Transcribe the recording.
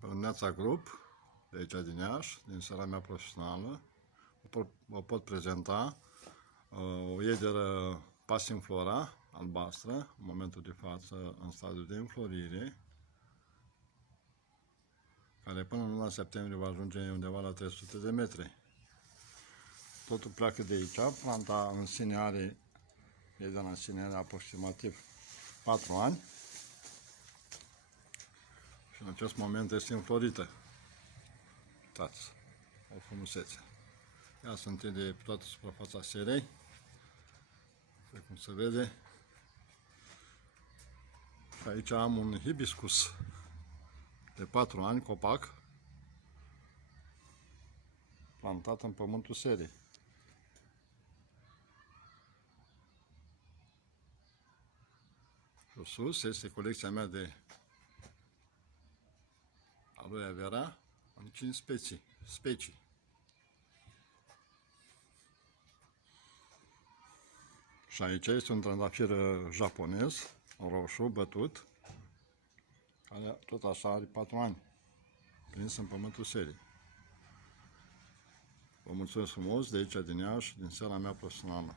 Părâneața Grup, de aici din Iași, din seara mea profesională. Vă pot prezenta o iederă Passiflora albastră, în momentul de față în stadiu de înflorire, care până în luna septembrie va ajunge undeva la 300 de metri. Totul pleacă de aici. Planta în sine are, iedera în sine are aproximativ 4 ani și în acest moment este înflorită. Uitați, o frumusețe. Ea se întinde pe toată suprafața serei, pe cum se vede. Și aici am un hibiscus de 4 ani, copac, plantat în pământul serei. Și sus este colecția mea de aloe vera în 5 specii. Și aici este un trandafir japonez, roșu, bătut, care tot așa are 4 ani, prins în pământul serii. Vă mulțumesc frumos de aici din Iași, din seara mea profesională.